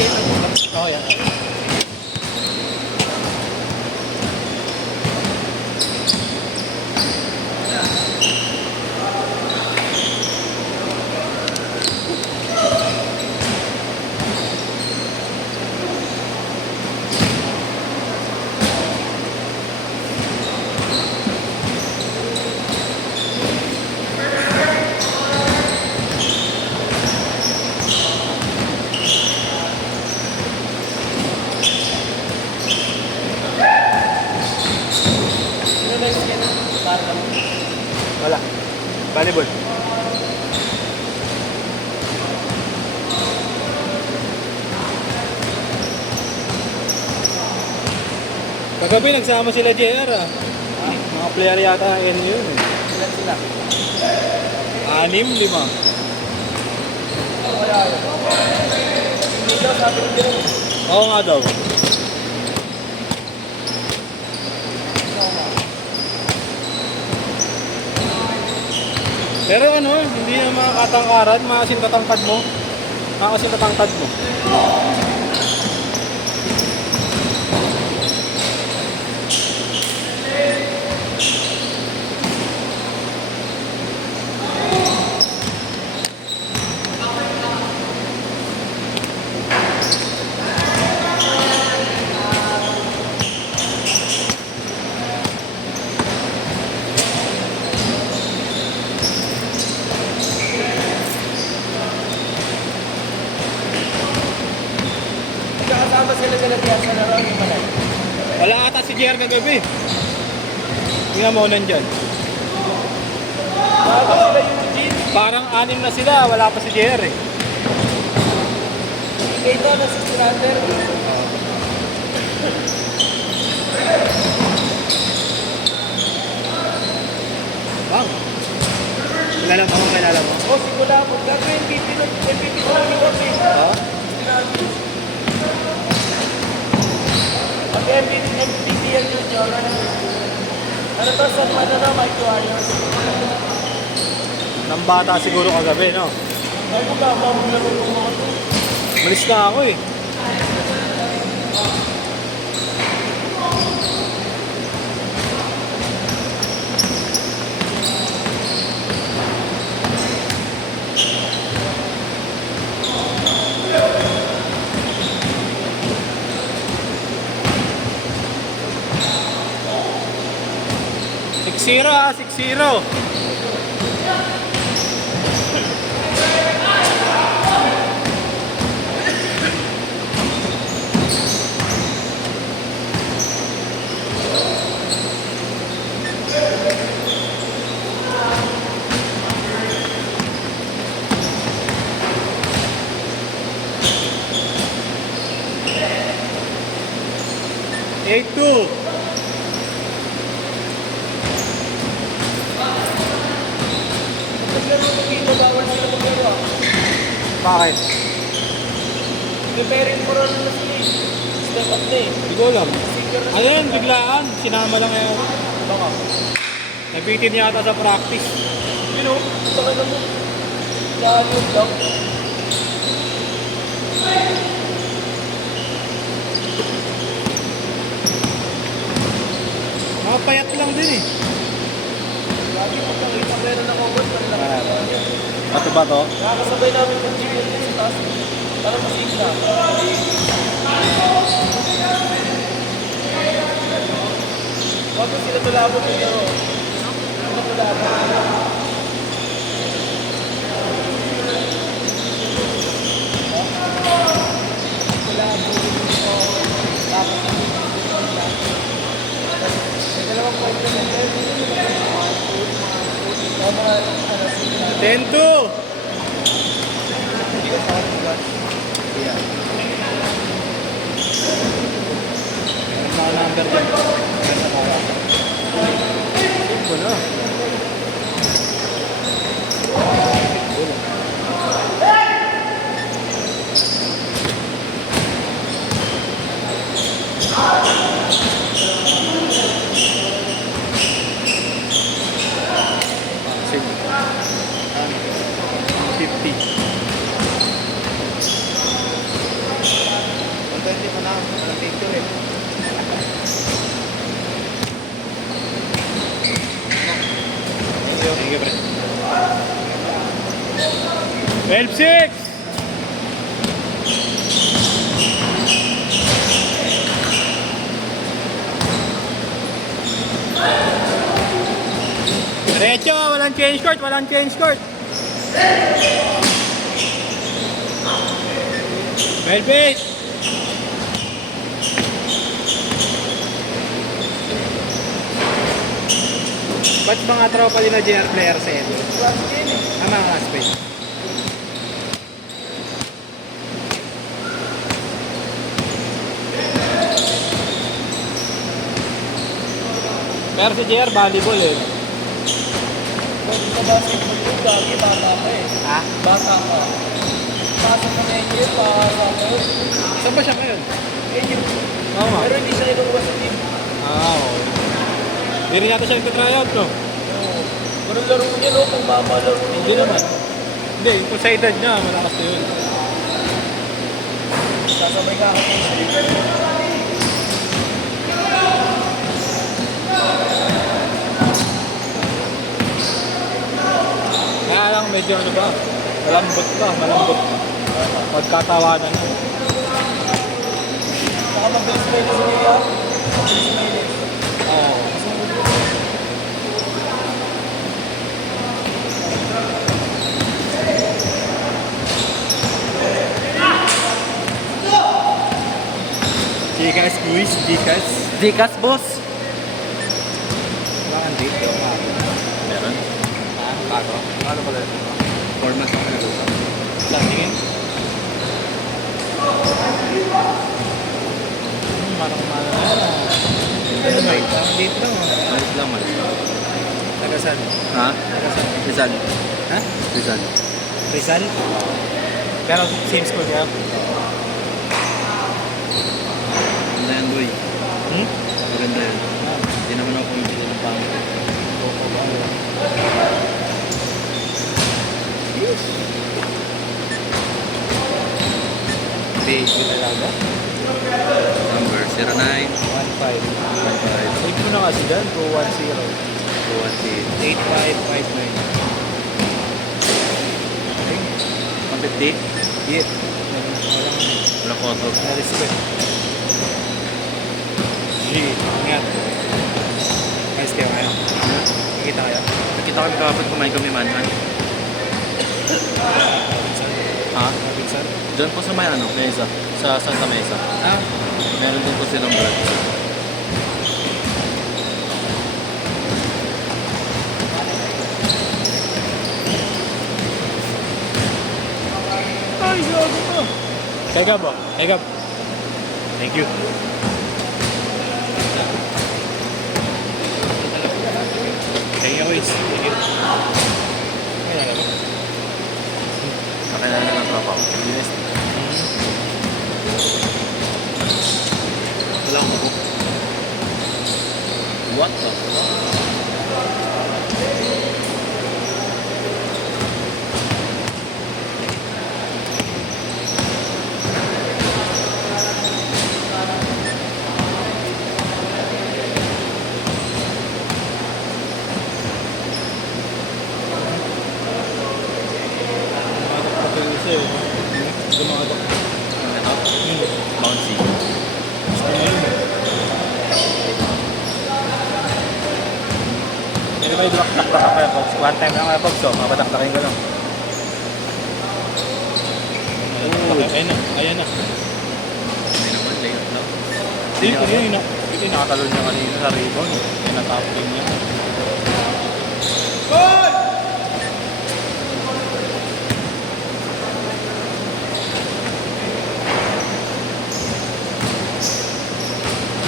Oo, yan. Wala. Volleyball. Kagabi nagsama sila JR ah. Mga player yata ng NU yun. Ilan sila? 6, 5. Hindi daw, sabi ng Biro. Oo nga daw. Pero ano, hindi na mga katangkaran, maasin tatangkad mo. Maasin tatangkad mo. Kasama sila nilagyan sa laro ni Manay. Wala ata si JR kagabi. Tingnan mo nandyan. Bago sila yung Eugene. Parang 6 na sila, wala pa si JR eh. Ikay daw na si Strander. Bang. Kilala mo, kilala mo. O, sigula mo. Gago yung MVP ko ni Kopi. Ha? Ang MVP yan yung Joran. Ano to, sa mana na, Mike Warriors. Nang bata siguro kagabi, no? Ay, kung ba, mamulang ko mga to. Malis na ako eh. Zero ah, 6-0. Eight-two. Dito, bawal sila maglaro ah. Bakit? Preparing for all na sila eh. Step up na eh. Hindi ko alam. Senior na Ano yun, biglaan. Sinama lang ngayon. baka. Nabitin yata sa practice. Yun o, ito ka na mo. Saan yung block? Mga payat lang din eh. Lagi pagkakita meron ng over pa lang. Bato ba to? Nakakasabay namin ng gym yun sa taas. Parang masig na. Bago sila tulabot yung laro. Sila tulabot. Dalawang point na yun. 10-2. Yeah. Mga number dyan. Ito na. Sige. Walang picture eh. Thank you, pre. 12-6! Diretso, walang change court, walang change court. 12-8! Ba't mga tropa din na JR player sa ito? Ang mga aspect. Pero si JR volleyball eh. Sa basketball yun, dami bata ka eh. Ha? Bata ka. Pasok mo na yun, pasok mo. Saan ba siya ngayon? Eh yun. Oo nga. Pero hindi siya iluwas sa team. Oo. Hindi rin yata siya nagka-tryout, no? Oo. Pero laro niya, no? Kung mamalaro niya. Hindi naman. Hindi, kung sa edad niya, malakas na yun. Sasabay ka ako sa team. Kaya lang medyo ano ba, malambot pa. Pagkatawanan mo. Saka mabilis pa ito sa nila. Mabilis pa ito. Oo. Gikas, quiz, Gikas. Dikas, boss. Wala kang date. Meron? Bago. Ano pala ito? 4 months ako nag-usap. Saan tingin? Manang-mana na yan. Ano ba? Parang date lang. Malis lang, malis lang. Tagasan. Ha? Tagasan. Rizal. Ha? Rizal. Rizal? Pero same school kaya? Maganda yan, boy. Hmm? Maganda yan. Hindi naman ako pumipili ng pangit. Date ko talaga. Number 09 1-5. 15 Save mo na kasi dyan. 210. 218 8559. 150. Yeah. Walang photo. Na-respect. Shit. Ingat. Ayos kayo kayo. Nakikita kayo? Nakita kami kahapon kumain kami manhan. Mabinsan. Ha? Mabinsan. Diyan po sa may ano, mesa. Sa Santa Mesa. Ah. Meron din po silang brad. Ay, gago ko. Kegab oh. Kegab. Thank you. Thank you, Wiz. Thank you. Kaya ka ba? Nakilala ng tropa ko. Yes. Wala akong book. What the fuck? Dumadok pa kayo isa eh. Dumadok. Ito? Bouncy. Gusto na yun eh. Hindi ba yung dakdak ka kaya Pops? One time lang kaya Pops oh. Mapadakdakin ko lang. Ayan na. Ayan na. Hindi naman, layup lang. Ito yung nakatalon niya kanina sa rebound. Yan ang top game niya.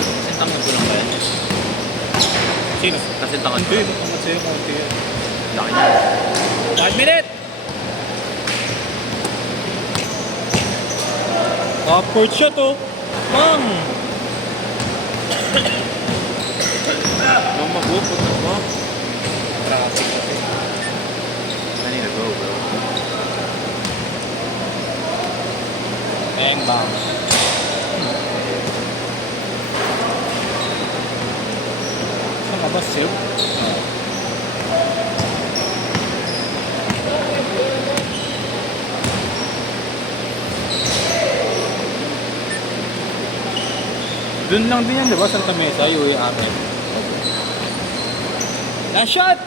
Kasi tangan ko lang kaya niya. Sino? Kasi tangan ko Hindi, lang. hindi sa'yo konti yan. Laki niya. 1 minute! Top court shot oh. Mang! Nung mag-upot mo. Traffic kasi. I need to go, bro. Bang bang. Kamasyo. Doon lang din yan, di ba? Santa Mesa, yung amin. Last shot!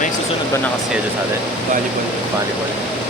May susunod ba nakaschedule sa atin? Volleyball. Volleyball.